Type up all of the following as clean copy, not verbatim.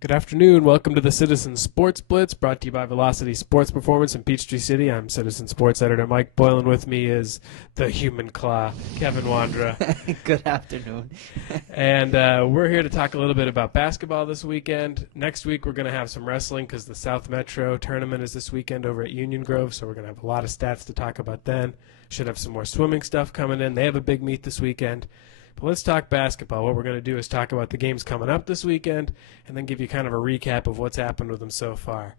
Good afternoon. Welcome to the Citizen Sports Blitz, brought to you by Velocity Sports Performance in Peachtree City. I'm Citizen Sports Editor Mike Boyle, and with me is the Human Claw, Kevin Wandra. Good afternoon. And we're here to talk a little bit about basketball this weekend. Next week we're going to have some wrestling because the South Metro tournament is this weekend over at Union Grove, so we're going to have a lot of stats to talk about then. Should have some more swimming stuff coming in. They have a big meet this weekend. But let's talk basketball. What we're going to do is talk about the games coming up this weekend and then give you kind of a recap of what's happened with them so far.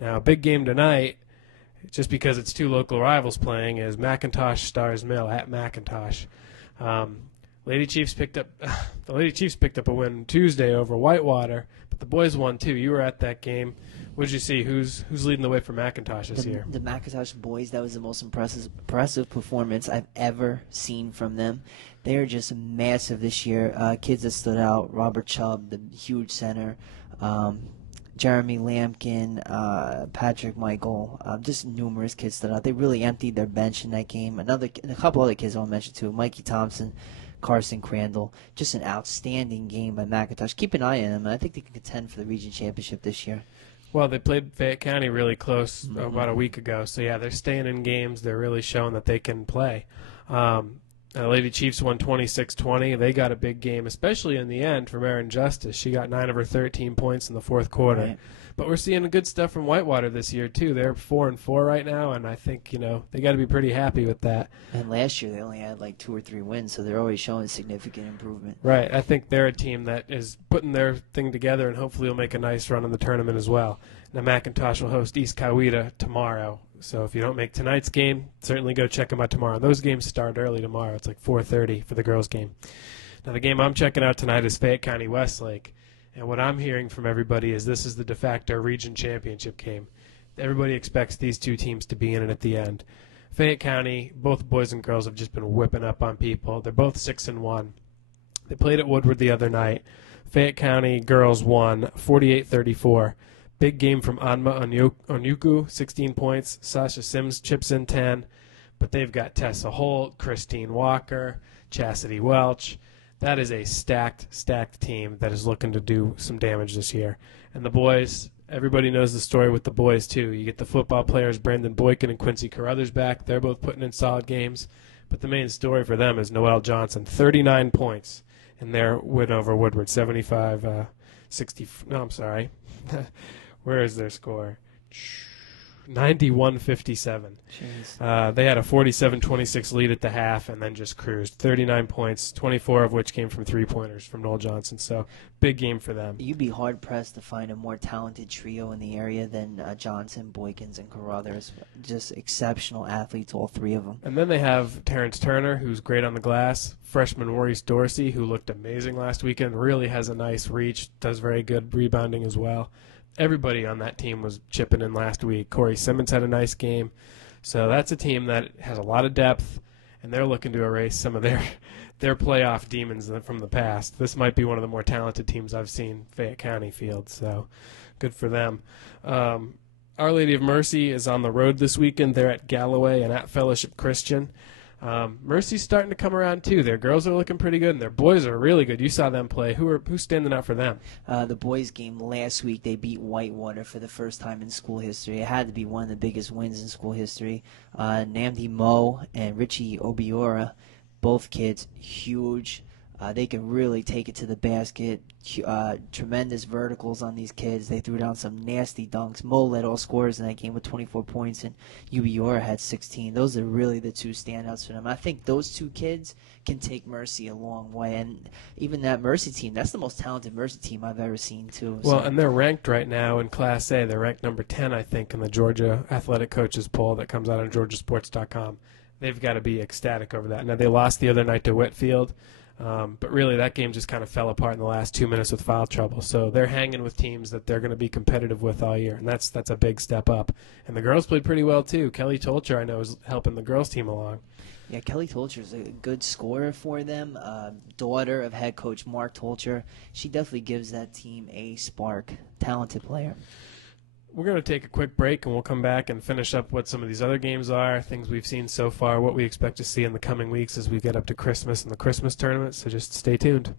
Now, a big game tonight, just because it's two local rivals playing, is McIntosh Stars Mill at McIntosh. Lady Chiefs picked up a win Tuesday over Whitewater, but the boys won too. You were at that game. What did you see? Who's leading the way for McIntosh this year? The McIntosh boys, that was the most impressive performance I've ever seen from them. They are just massive this year. Kids that stood out, Robert Chubb, the huge center, Jeremy Lampkin, Patrick Michael, just numerous kids stood out. They really emptied their bench in that game. A couple other kids I'll mention too, Mikey Thompson, Carson Crandall. Just an outstanding game by McIntosh. Keep an eye on them. I think they can contend for the region championship this year. Well, they played Fayette County really close about a week ago. So, yeah, they're staying in games. They're really showing that they can play. Lady Chiefs won 26-20. They got a big game, especially in the end from Erin Justice. She got 9 of her 13 points in the fourth quarter. Right. But we're seeing good stuff from Whitewater this year, too. They're 4-4 right now, and I think, they got to be pretty happy with that. And last year they only had like 2 or 3 wins, so they're always showing significant improvement. Right. I think they're a team that is putting their thing together and hopefully will make a nice run in the tournament as well. Now, McIntosh will host East Coweta tomorrow. So if you don't make tonight's game, certainly go check them out tomorrow. Those games start early tomorrow. It's like 4:30 for the girls' game. Now, the game I'm checking out tonight is Fayette County Westlake. And what I'm hearing from everybody is this is the de facto region championship game. Everybody expects these two teams to be in it at the end. Fayette County, both boys and girls have just been whipping up on people. They're both 6-1. They played at Woodward the other night. Fayette County girls won 48-34. Big game from Anma Onyuku, 16 points. Sasha Sims chips in 10. But they've got Tessa Holt, Christine Walker, Chastity Welch. That is a stacked team that is looking to do some damage this year. And the boys, everybody knows the story with the boys, too. You get the football players, Brandon Boykin and Quincy Carruthers back. They're both putting in solid games. But the main story for them is Noelle Johnson, 39 points in their win over Woodward, 75-60. No, I'm sorry. Where is their score? 91-57. They had a 47-26 lead at the half and then just cruised. 39 points, 24 of which came from three-pointers from Noel Johnson. So big game for them. You'd be hard-pressed to find a more talented trio in the area than Johnson, Boykins, and Carruthers. Just exceptional athletes, all three of them. And then they have Terrence Turner, who's great on the glass. Freshman Maurice Dorsey, who looked amazing last weekend, really has a nice reach, does very good rebounding as well. Everybody on that team was chipping in last week. Corey Simmons had a nice game. So that's a team that has a lot of depth, and they're looking to erase some of their playoff demons from the past. This might be one of the more talented teams I've seen Fayette County field, so good for them. Our Lady of Mercy is on the road this weekend. They're at Galloway and at Fellowship Christian. Mercy's starting to come around too. Their girls are looking pretty good, and their boys are really good. You saw them play. Who's standing out for them? The boys' game last week, they beat Whitewater for the first time in school history. It had to be one of the biggest wins in school history. Namdi Moe and Richie Obiora, both kids, huge. They can really take it to the basket. Tremendous verticals on these kids. They threw down some nasty dunks. Mo led all scorers in that game with 24 points, and Ubiora had 16. Those are really the two standouts for them. I think those two kids can take Mercy a long way. And even that Mercy team, that's the most talented Mercy team I've ever seen, too. Well, and they're ranked right now in Class A. They're ranked number 10, I think, in the Georgia Athletic Coaches poll that comes out on georgiasports.com. They've got to be ecstatic over that. Now, they lost the other night to Whitfield. But really, that game just kind of fell apart in the last 2 minutes with foul trouble. So they're hanging with teams that they're going to be competitive with all year, and that's a big step up. And the girls played pretty well, too. Kelly Tolcher, I know, is helping the girls' team along. Yeah, Kelly Tolcher is a good scorer for them. Daughter of head coach Mark Tolcher. She definitely gives that team a spark. Talented player. We're going to take a quick break, and we'll come back and finish up what some of these other games are, things we've seen so far, what we expect to see in the coming weeks as we get up to Christmas and the Christmas tournament, so just stay tuned.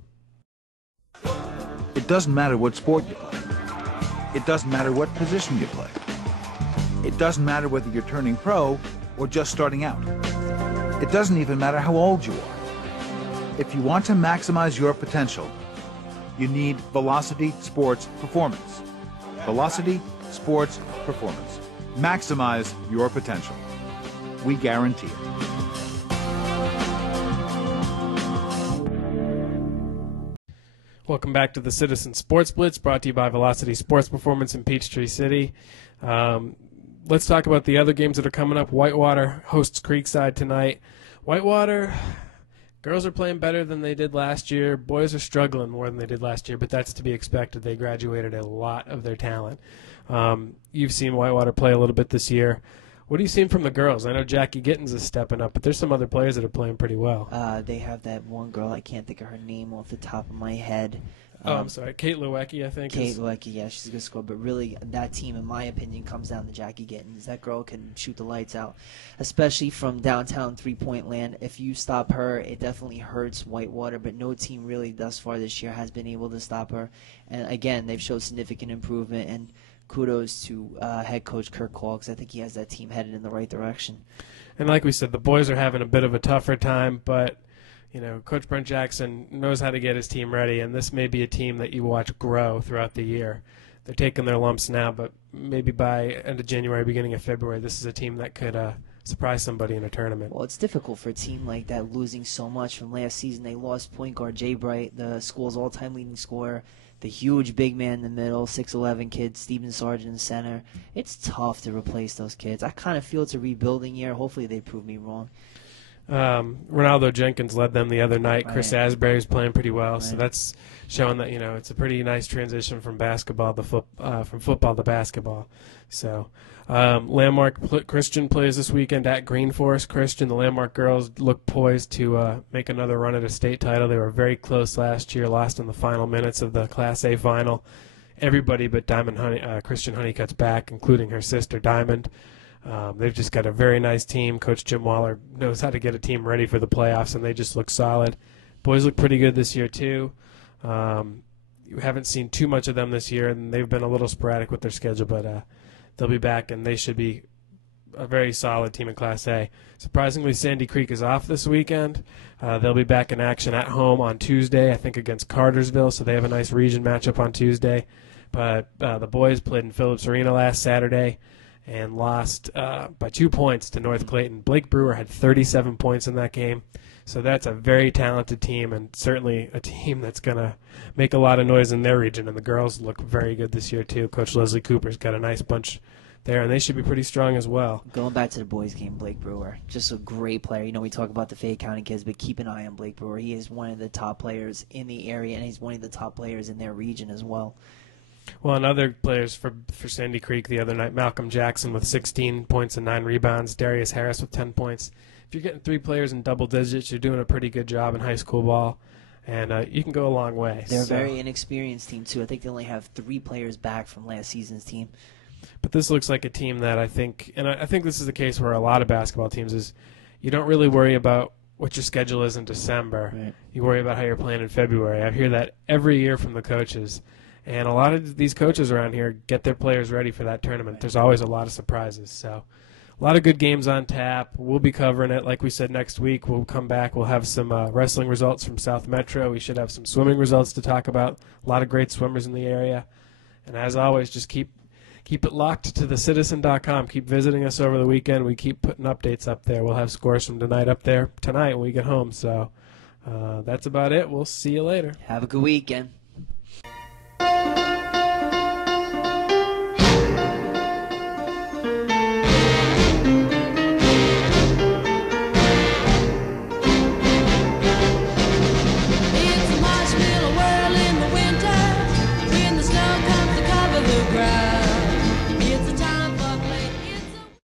It doesn't matter what sport you play. It doesn't matter what position you play. It doesn't matter whether you're turning pro or just starting out. It doesn't even matter how old you are. If you want to maximize your potential, you need Velocity Sports Performance. Velocity Sports Performance. Maximize your potential. We guarantee it. Welcome back to the Citizen Sports Blitz, brought to you by Velocity Sports Performance in Peachtree City. Let's talk about the other games that are coming up. Whitewater hosts Creekside tonight. Whitewater, girls are playing better than they did last year. Boys are struggling more than they did last year, but that's to be expected. They graduated a lot of their talent. You've seen Whitewater play a little bit this year. What are you seeing from the girls? I know Jackie Gittins is stepping up, but there's some other players that are playing pretty well. They have that one girl, I can't think of her name off the top of my head. I'm sorry, Kate Lewecki, I think. Kate Lewecki, yeah, she's a good scorer. But really, that team, in my opinion, comes down to Jackie Gittins. That girl can shoot the lights out, especially from downtown three-point land. If you stop her, it definitely hurts Whitewater, but no team really thus far this year has been able to stop her. And, again, they've showed significant improvement, and kudos to head coach Kirk Hall, because I think he has that team headed in the right direction. And like we said, the boys are having a bit of a tougher time, but you know, Coach Brent Jackson knows how to get his team ready, and this may be a team that you watch grow throughout the year. They're taking their lumps now, but maybe by end of January, beginning of February, this is a team that could surprise somebody in a tournament. Well, it's difficult for a team like that losing so much from last season. They lost point guard Jay Bright, the school's all-time leading scorer, the huge big man in the middle, 6'11" kid, Steven Sargent in center. It's tough to replace those kids. I kind of feel it's a rebuilding year. Hopefully they prove me wrong. Ronaldo Jenkins led them the other night. Right. Chris Asbury's playing pretty well, Right. so that's showing that, you know, it's a pretty nice transition from basketball to from football to basketball. So Landmark Christian plays this weekend at Green Forest Christian. The Landmark girls look poised to make another run at a state title. They were very close last year, lost in the final minutes of the Class A final. Everybody but Christian Honeycutt's back, including her sister Diamond. They've just got a very nice team. Coach Jim Waller knows how to get a team ready for the playoffs, and they just look solid. Boys look pretty good this year, too. You haven't seen too much of them this year, and they've been a little sporadic with their schedule, but they'll be back, and they should be a very solid team in Class A. Surprisingly, Sandy Creek is off this weekend. They'll be back in action at home on Tuesday, I think against Cartersville, so they have a nice region matchup on Tuesday. But the boys played in Phillips Arena last Saturday and lost by 2 points to North Clayton. Blake Brewer had 37 points in that game. So that's a very talented team, and certainly a team that's going to make a lot of noise in their region. And the girls look very good this year, too. Coach Leslie Cooper's got a nice bunch there, and they should be pretty strong as well. Going back to the boys' game, Blake Brewer, just a great player. You know, we talk about the Fayette County kids, but keep an eye on Blake Brewer. He is one of the top players in the area, and he's one of the top players in their region as well. Well, and other players for Sandy Creek the other night, Malcolm Jackson with 16 points and 9 rebounds, Darius Harris with 10 points. If you're getting 3 players in double digits, you're doing a pretty good job in high school ball, and you can go a long way. They're a very inexperienced team, too. I think they only have 3 players back from last season's team. But this looks like a team that I think, and I think this is the case where a lot of basketball teams is, you don't really worry about what your schedule is in December. Right. You worry about how you're playing in February. I hear that every year from the coaches. And a lot of these coaches around here get their players ready for that tournament. There's always a lot of surprises. So a lot of good games on tap. We'll be covering it. Like we said, next week we'll come back. We'll have some wrestling results from South Metro. We should have some swimming results to talk about. A lot of great swimmers in the area. And as always, just keep it locked to thecitizen.com. Keep visiting us over the weekend. We keep putting updates up there. We'll have scores from tonight up there tonight when we get home. So that's about it. We'll see you later. Have a good weekend.